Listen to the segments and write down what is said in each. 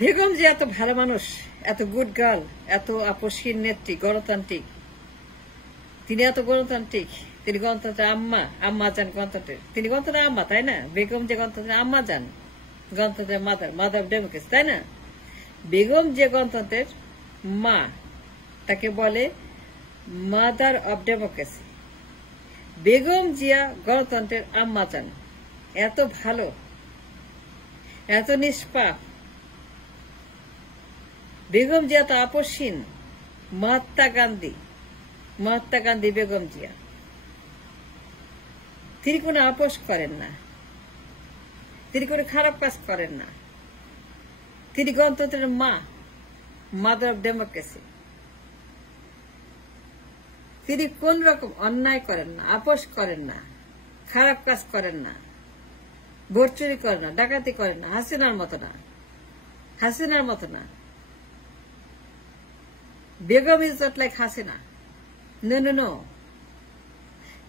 বেগম যে এত ভালো মানুষ, এত গুড গার্ল, এত আপসহীন নেত্রী, গণতান্ত্রিক। তিনি এত গণতান্ত্রিক, তিনি গণতন্ত্রের আম্মা যান গণতন্ত্রের। তিনি গণতন্ত্রের আম্মা, তাই না? বেগম যে গণতন্ত্রের আম্মা যান, গণতন্ত্রের মাদার অফ ডেমোক্রেসি, তাই না? বেগম যে গণতন্ত্রের মা, তাকে বলে mother of democracy. Begum Zia গণতন্ত্রের আম্মা যান। এত ভালো, এত নিষ্পাপ, বেগম জিয়া তো আপসহীন। মহাত্মা গান্ধী বেগম জিয়া, তিনি কোনো আপোষ করেন না, তিনি কোনো খারাপ কাজ করেন না। তিনি গণতন্ত্রের মা, মাদার অফ ডেমোক্রেসি। তিনি কোন রকম অন্যায় করেন না, আপোষ করেন না, খারাপ কাজ করেন না, ভোট চুরি করেন না, ডাকাতি করেন না। হাসিনার মতো না। Begum is not like Hasina. No.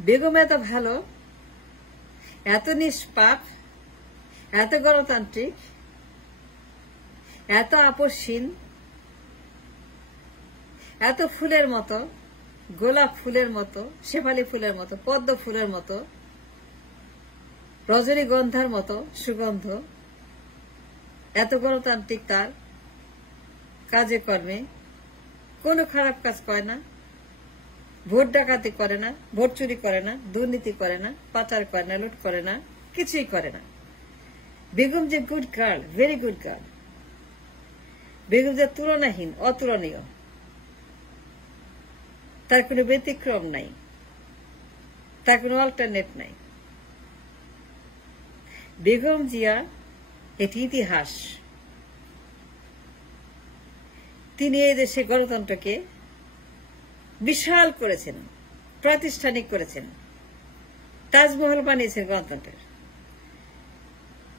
Begum এত ভালো, এত নিষ্পাপ, এত গণতান্ত্রিক, এত আপসহীন, এত ফুলের মতো, গোলাপ ফুলের মতো, শেফালি ফুলের মতো, পদ্ম ফুলের মতো, রজনীগন্ধার মতো সুগন্ধ। এত গণতান্ত্রিক তার কাজে কর্মে, কোনো খারাপ কাজ করে না, ভোট ডাকাতি করে না, ভোট চুরি করে না, দুর্নীতি করে না, পাচার করে না, লুট করে না, কিছুই করে না। বেগম যে good girl, very good girl. Begum যে তুলনাহীন, অতুলনীয়, তার কোনো ব্যতিক্রম নাই, তার কোনো অল্টারনেট নাই। বেগম জিয়া এটি ইতিহাস। তিনি এই দেশে গণতন্ত্রকে বিশাল করেছেন, প্রাতিষ্ঠানিক করেছেন, তাজমহল বানিয়েছেন গণতন্ত্রের।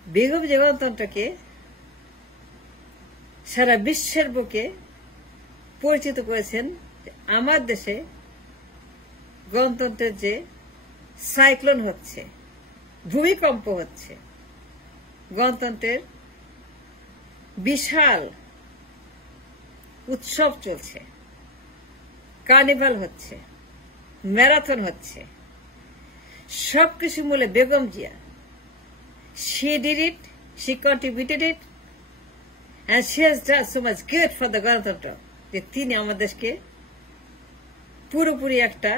বেগম যে গণতন্ত্রকে সারা বিশ্বের বুকে পরিচিত করেছেন, আমার দেশে গণতন্ত্রের যে সাইক্লোন হচ্ছে, ভূমিকম্প হচ্ছে, গণতন্ত্রের বিশাল উৎসব চলছে, কার্নিভাল হচ্ছে, ম্যারাথন হচ্ছে, সবকিছু মূলে Begum Zia. She did it, she contributed it, and she has done so much good for the গণতন্ত্র যে তিনি আমাদের দেশকে পুরোপুরি একটা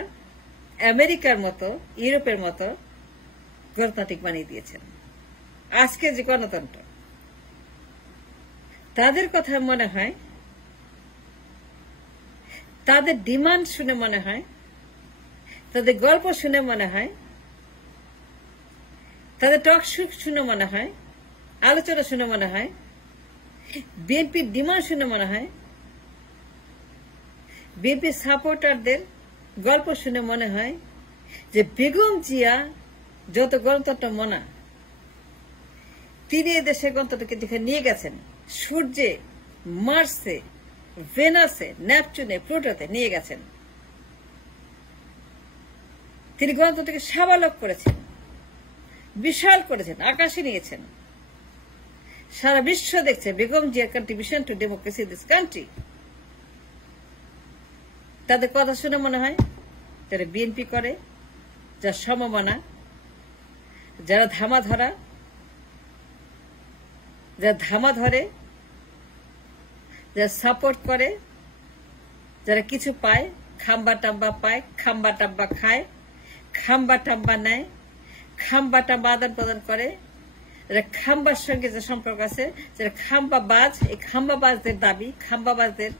আমেরিকার মতো, ইউরোপের মতো গণতান্ত্রিক বানিয়ে দিয়েছেন। আজকে যে গণতন্ত্র, তাদের কথা মনে হয়, তাদের ডিমান্ড শুনে মনে হয়, তাদের গল্প শুনে মনে হয়, তাদের টক শুনে মনে হয়, আলোচনা শুনে মনে হয়, বিএনপির ডিমান্ড শুনে মনে হয়, বিএনপি সাপোর্টারদের গল্প শুনে মনে হয় যে বেগম জিয়া যত গণতন্ত্র মনা, তিনি এদেশে গণতন্ত্রকে যেখানে নিয়ে গেছেন, সূর্যে, মার্সে, ভেনাসে, নেপচুনে, প্লুটোতে নিয়ে গেছেন। তিনি গণতন্ত্রকে সাবালক করেছেন, বিশাল করেছেন, আকাশে নিয়েছেন। সারা বিশ্ব দেখছে বেগম জিয়ার contribution to democracy this country. তাদের কথা শুনে মনে হয় যারা বিএনপি করে, যারা সমমনা, যারা ধামা ধরে, যারা সাপোর্ট করে, যারা কিছু পায়, খাম্বা টাম্বা পায়, খাম্বা টাম্বা খায়, খাম্বা টাম্বা নেয়, খাম্বা টাম্বা আদান প্রদান করে, যারা খাম্বার সঙ্গে যে সম্পর্ক আছে, যারা খাম্বাবাজ, এই খাম্বাবাজদের দাবি, খাম্বাবাজদের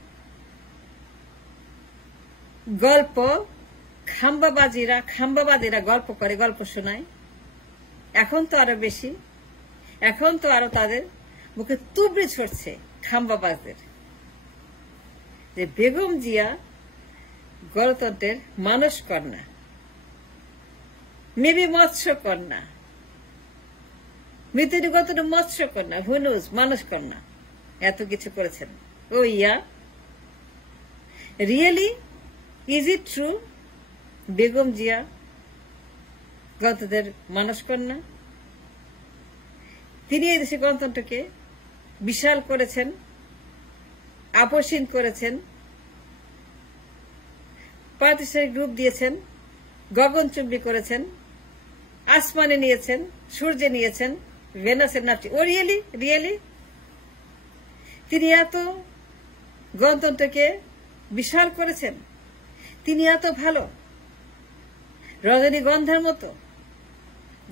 গল্প, খাম্বাবাজিরা গল্প করে, গল্প শোনায়। এখন তো আরো বেশি, এখন তো আরো তাদের মুখে তুবড়ি ছড়ছে খাম্বাবাজদের, যে বেগম জিয়া গণতন্ত্রের মানস কন্যা, মেবি মৎস্য কন্যা, মৃত্যুগত মৎস্য কন্যা, হুনুজ মানস কন্যা, এত কিছু করেছেন। ও yeah, really is it true Begum Zia গণতন্ত্রের মানস কন্যা? তিনি এই দেশে গণতন্ত্রকে বিশাল করেছেন, আপসীন করেছেন, প্রাতিষ্ঠানিক রূপ দিয়েছেন, গগনচুম্বী করেছেন, আসমানে নিয়েছেন, সূর্যে নিয়েছেন, ভেনাসের নামটি। ও রিয়েলি রিয়েলি তিনি এত গণতন্ত্রকে বিশাল করেছেন, তিনি এত ভালো, রজনীগন্ধার মতো,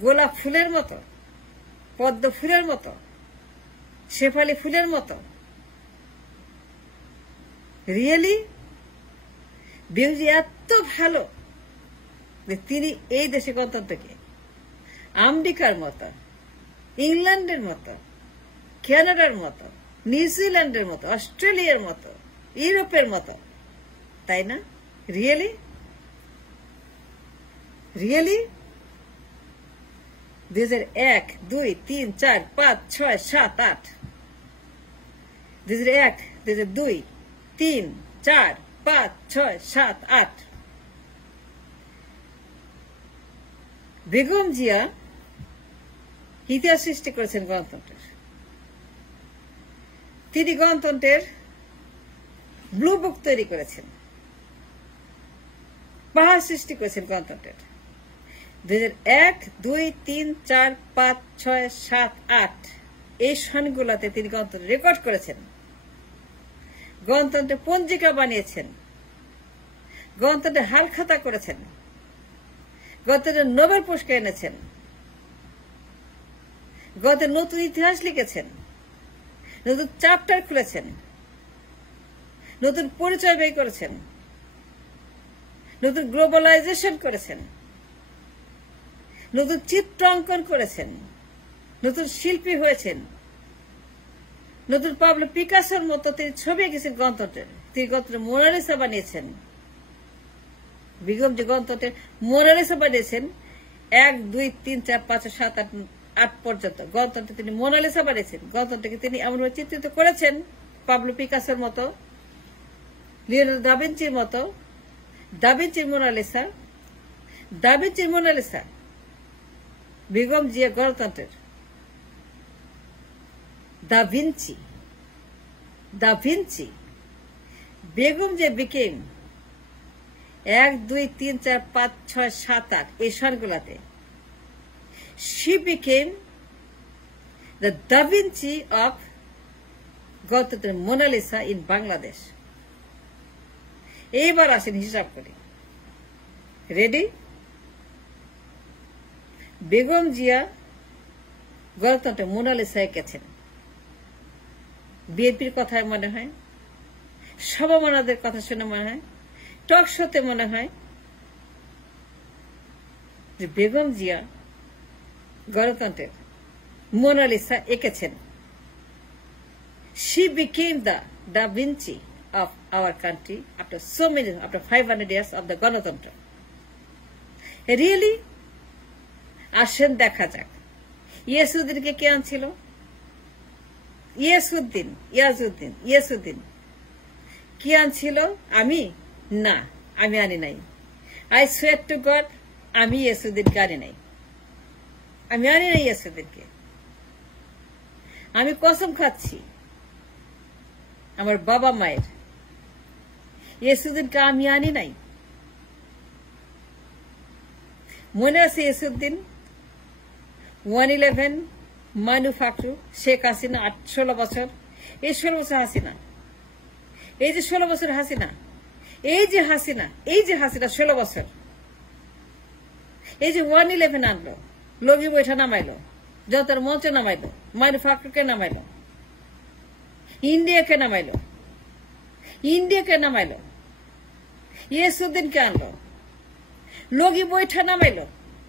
গোলাপ ফুলের মতো, পদ্ম ফুলের মতো, শেফালি ফুলের মতো। রিয়েলি বিরোধী এত ভালো যে তিনি এই দেশে গণতন্ত্রকে আমেরিকার মতো, ইংল্যান্ডের মতো, কানাডার মতো, নিউজিল্যান্ডের মতো, অস্ট্রেলিয়ার মতো, ইউরোপের মতো, তাই না? রিয়েলি রিয়েলি 2001, 2, 3, 4, 5, 6, 7, 8, 2001, 2002, 3, 4, 5, 6, 7, 8 বেগম জিয়া ইতিহাস সৃষ্টি করেছেন গণতন্ত্রের। তিনি গণতন্ত্রের ব্লু বুক তৈরি করেছেন, পাহাড় সৃষ্টি করেছেন গণতন্ত্রের। 2001, 2, 3, 4, 5, 6, 7, 8 এই সনগুলোতে তিনি গণতন্ত্র রেকর্ড করেছেন, গণতন্ত্রের পঞ্জিকা বানিয়েছেন, গণতন্ত্রের হালখাতা করেছেন, গণতন্ত্রের নোবেল পুরস্কার এনেছেন, গণতন্ত্রের নতুন ইতিহাস লিখেছেন, নতুন চ্যাপ্টার খুলেছেন, নতুন পরিচয় বের করেছেন, নতুন গ্লোবালাইজেশন করেছেন, নতুন চিত্র অঙ্কন করেছেন, নতুন শিল্পী হয়েছেন, নতুন পাবলো পিকাসোর মতো তিনি ছবি এঁকেছেন গণতন্ত্রের। তিনি গণতন্ত্রের মোনালিসা বানিয়েছেন। বেগম যে গণতন্ত্রের মোনালিসা বানিয়েছেন 1, 2, 3, 4, 5, 7, 8 পর্যন্ত গণতন্ত্রে তিনি মোনালিসা বানিয়েছেন। গণতন্ত্রকে তিনি এমনভাবে চিত্রিত করেছেন পাবলো পিকাসোর মতো, লিওনার্দো দা ভিঞ্চির মতো। দা ভিঞ্চির মোনালিসা, দা ভিঞ্চির মোনালিসা বেগম জিয়া গণতন্ত্রের। Da Vinci, da Vinci Begum যে বিকেম 1, 2, 3, 4, 5, 6, 7, 8 এই সনগুলাতে she became the Da Vinci of গণতন্ত্রের মোনালিসা ইন বাংলাদেশ। এইবার আসেন হিসাব করি। রেডি? বেগম জিয়া গণতন্ত্রের মোনালিসা এঁকেছেন। বিএনপির কথায় মনে হয়, সভামানাদের কথা শুনে মনে হয়, টক শোতে মনে হয় যে বেগম জিয়া গণতন্ত্রের মোনালিসা এঁকেছেন। She became the Da Vinci of our country after so many, after 500 years of the গণতন্ত্র। রিয়েলি? আসেন দেখা যাক ইয়াসুদ্দিনকে কে আনছিল? ইয়াসুদ্দিন কি আনছিল? আমি? না, আমি আনি নাই। আই সোয়ার টু গড, আমি ইয়াসুদ্দিনকে আনি নাই। আমি আনি নাই ইয়াসুদ্দিনকে। আমি কসম খাচ্ছি আমার বাবা মায়ের, ইয়াসুদ্দিনকে আমি আনি নাই। মনে আছে ইয়াসুদ্দিন 111 ম্যানুফ্যাকচার, শেখ হাসিনা 16 বছর, এই 16 বছর হাসিনা, এই যে 16 বছর হাসিনা, এই যে হাসিনা 16 বছর, এই যে 111 আনলো, লগি বৈঠা নামাইলো, যতর মঞ্চে নামাইলো, ম্যানুফ্যাকচারকে নামাইলো, ইন্ডিয়াকে নামাইলো, ইয়াসুদ্দিনকে আনলো, লগি বৈঠা নামাইলো,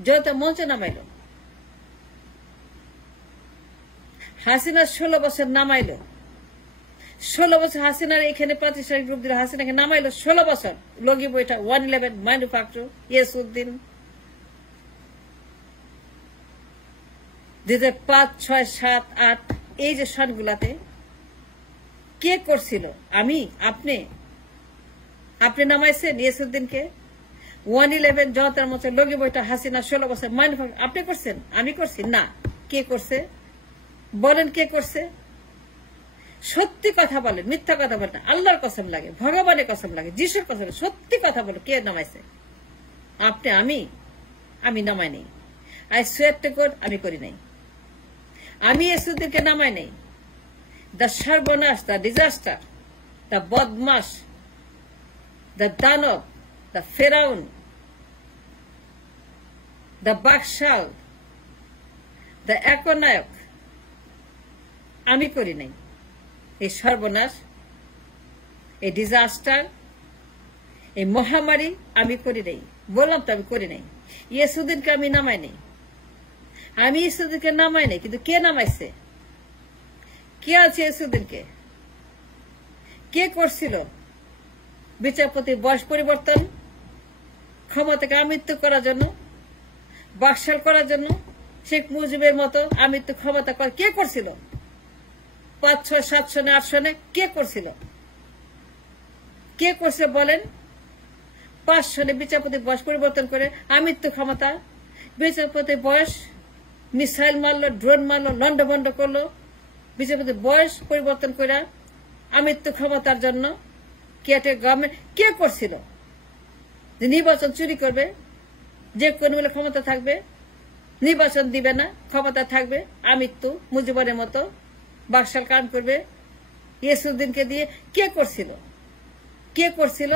যত মঞ্চে নামাইলো। হাসিনা 16 বছর নামাইলো, 16 বছর হাসিনার এখানে প্রাতিষ্ঠানিক রূপ দিল, হাসিনাকে নামাইলো 16 বছর, লগি বৈঠা 111 ম্যানুফ্যাকচার, ইয়াসুদ্দিন 2005, 6, 7, 8 এই যে সনগুলাতে কে করছিল? আমি? আপনি নামাইছেন ইয়াসুদ্দিনকে? 111 জনতার মঞ্চে, লগি বৈঠা, হাসিনা 16 বছর ম্যানুফ্যাকচার, আপনি করছেন? আমি করছি? না। কে করছে? বলেন কে করছে? সত্যি কথা বলেন, মিথ্যা কথা বলেন, আল্লাহর কসম লাগে, ভগবানের কসম লাগে, যিশুর কসম লাগে, সত্যি কথা বলো। কে নামাইছে? আপনি? আমি নামাই নেই। আই সোয়ার টু গড, আমি করি নাই। আমি ইয়েসুদেরকে নামাই নেই। দ্য সর্বনাশ, দ্য ডিজাস্টার, দ্য বদমাস, দ্য দানব, দ্য ফেরাউন, দ্য বাকশাল, দ্য একনায়ক, আমি করি নাই। এই সর্বনাশ, এই ডিজাস্টার, এই মহামারী আমি করি নাই। বললাম তো আমি করি নাই। ইয়েসুদিনকে আমি নামাই নাই। আমি ইয়েসুদিনকে নামাই নাই, কিন্তু কে নামাইছে? কে আছে ইয়েসুদিনকে? কে করছিল? বিচারপতির বয়স পরিবর্তন, ক্ষমতাকে আমৃত্যু করার জন্য, বাকশাল করার জন্য, শেখ মুজিবের মতো আমৃত্যু ক্ষমতা কে করছিল? 5, 6, 7 সনে 8 সনে কে করছিল? কে করছে বলেন? 5 সনে বিচারপতির বয়স পরিবর্তন করে আমৃত্যু ক্ষমতা। বিচারপতির বয়স মিসাইল মারলো, ড্রোন মারলো, লন্ডভন্ড করলো। বিচারপতির বয়স পরিবর্তন করে আমৃত্যু ক্ষমতার জন্য গভর্নমেন্ট কে করছিল? যে নির্বাচন চুরি করবে, যে কোন বলে ক্ষমতা থাকবে, নির্বাচন দিবে না, ক্ষমতা থাকবে, আমৃত্যু মুজিবের মতো বাকশাল কাম করবে। ইয়েসুদ্দিনকে দিয়ে কে করছিল? কে করছিল?